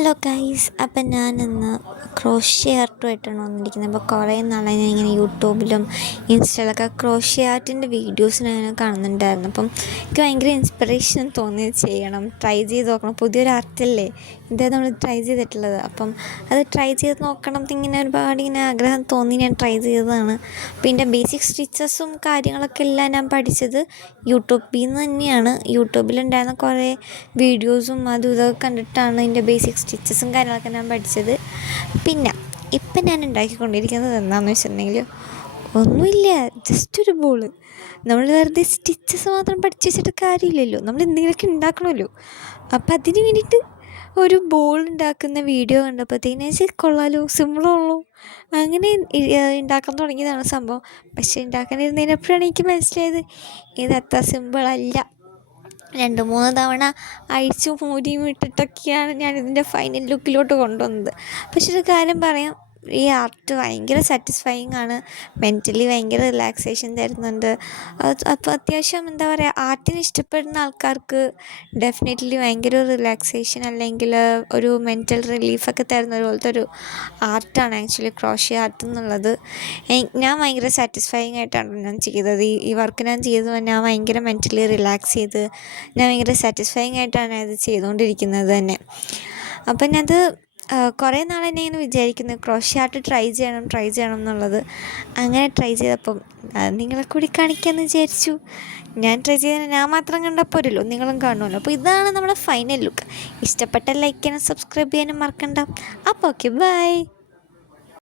Hello guys, അപ്പം ഞാനിന്ന് crochet ആർട്ടുമായിട്ടാണ് വന്നിരിക്കുന്നത്. അപ്പോൾ കുറേ നാളായി ഞാൻ ഇങ്ങനെ യൂട്യൂബിലും ഇൻസ്റ്റയിലൊക്കെ ക്രോഷ്യ ആർട്ടിൻ്റെ വീഡിയോസ് ഞാൻ കാണുന്നുണ്ടായിരുന്നു. അപ്പം എനിക്ക് ഭയങ്കര ഇൻസ്പിറേഷൻ തോന്നി ചെയ്യണം, ട്രൈ ചെയ്ത് നോക്കണം. പുതിയൊരു ആർട്ടല്ലേ ഇതേ നമ്മൾ ട്രൈ ചെയ്തിട്ടുള്ളത്. അപ്പം അത് ട്രൈ ചെയ്ത് നോക്കണം എന്നിങ്ങനെ ഒരുപാട് ഇങ്ങനെ ആഗ്രഹം തോന്നി ഞാൻ ട്രൈ ചെയ്തതാണ്. അപ്പോൾ ഇതിൻ്റെ ബേസിക് സ്റ്റിച്ചസും കാര്യങ്ങളൊക്കെ എല്ലാം ഞാൻ പഠിച്ചത് യൂട്യൂബിൽ നിന്ന് തന്നെയാണ്. യൂട്യൂബിലുണ്ടായിരുന്ന കുറേ വീഡിയോസും അതും ഇതൊക്കെ കണ്ടിട്ടാണ് ഇതിൻ്റെ ബേസിക് സ്റ്റിച്ചസും കാര്യങ്ങളൊക്കെ ഞാൻ പഠിച്ചത്. പിന്നെ ഇപ്പം ഞാൻ ഉണ്ടാക്കിക്കൊണ്ടിരിക്കുന്നത് എന്താണെന്ന് വെച്ചിട്ടുണ്ടെങ്കിൽ ഒന്നുമില്ല, ജസ്റ്റ് ഒരു ബോള്. നമ്മൾ വെറുതെ സ്റ്റിച്ചസ് മാത്രം പഠിച്ച് വെച്ചിട്ട് കാര്യമില്ലല്ലോ, നമ്മൾ എന്തെങ്കിലുമൊക്കെ ഉണ്ടാക്കണമല്ലോ. അപ്പം അതിന് വേണ്ടിയിട്ട് ഒരു ബോൾ ഉണ്ടാക്കുന്ന വീഡിയോ കണ്ടപ്പോഴത്തേക്കിന് വെച്ചാൽ കൊള്ളാലോ, സിമ്പിളുള്ളൂ. അങ്ങനെ ഉണ്ടാക്കാൻ തുടങ്ങിയതാണ് സംഭവം. പക്ഷേ ഉണ്ടാക്കാനിരുന്നതിനപ്പോഴാണ് എനിക്ക് മനസ്സിലായത് ഇത് അത്ര സിമ്പിളല്ല. 2-3 തവണ അഴിച്ചും മൂരിയും ഇട്ടിട്ടൊക്കെയാണ് ഞാനിതിൻ്റെ ഫൈനൽ ലുക്കിലോട്ട് കൊണ്ടുവന്നത്. പക്ഷെ ഒരു കാര്യം പറയാം, ഈ ആർട്ട് ഭയങ്കര സാറ്റിസ്ഫൈയിങ് ആണ്. മെൻ്റലി ഭയങ്കര റിലാക്സേഷൻ തരുന്നുണ്ട്. അപ്പോൾ അത്യാവശ്യം എന്താ പറയുക, ആർട്ടിനെ ഇഷ്ടപ്പെടുന്ന ആൾക്കാർക്ക് ഡെഫിനറ്റ്ലി ഭയങ്കര റിലാക്സേഷൻ അല്ലെങ്കിൽ ഒരു മെൻ്റൽ റിലീഫൊക്കെ തരുന്ന പോലത്തെ ഒരു ആർട്ടാണ് ആക്ച്വലി ക്രോഷ്യ ആർട്ട് എന്നുള്ളത്. ഞാൻ ഭയങ്കര സാറ്റിസ്ഫൈയിങ് ആയിട്ടാണ് ഞാൻ ചെയ്തത്. ഈ വർക്ക് ഞാൻ ചെയ്തത് ഞാൻ ഭയങ്കര മെൻ്റലി റിലാക്സ് ചെയ്ത് ഞാൻ ഭയങ്കര സാറ്റിസ്ഫൈയിങ് ആയിട്ടാണ് അത് ചെയ്തുകൊണ്ടിരിക്കുന്നത് തന്നെ. അപ്പം ഞാനത് കുറേ നാളെ തന്നെ ഇങ്ങനെ വിചാരിക്കുന്നു ക്രോഷ്യ ആർട്ട് ട്രൈ ചെയ്യണം എന്നുള്ളത്. അങ്ങനെ ട്രൈ ചെയ്തപ്പം നിങ്ങളെ കൂടി കാണിക്കാമെന്ന് വിചാരിച്ചു. ഞാൻ ട്രൈ ചെയ്ത ഞാൻ മാത്രം കണ്ടാൽ പോരല്ലോ, നിങ്ങളും കാണുമല്ലോ. അപ്പോൾ ഇതാണ് നമ്മുടെ ഫൈനൽ ലുക്ക്. ഇഷ്ടപ്പെട്ട ലൈക്ക് ചെയ്യാനും സബ്സ്ക്രൈബ് ചെയ്യാനും മറക്കണ്ട. അപ്പോൾ ഓക്കെ, ബൈ.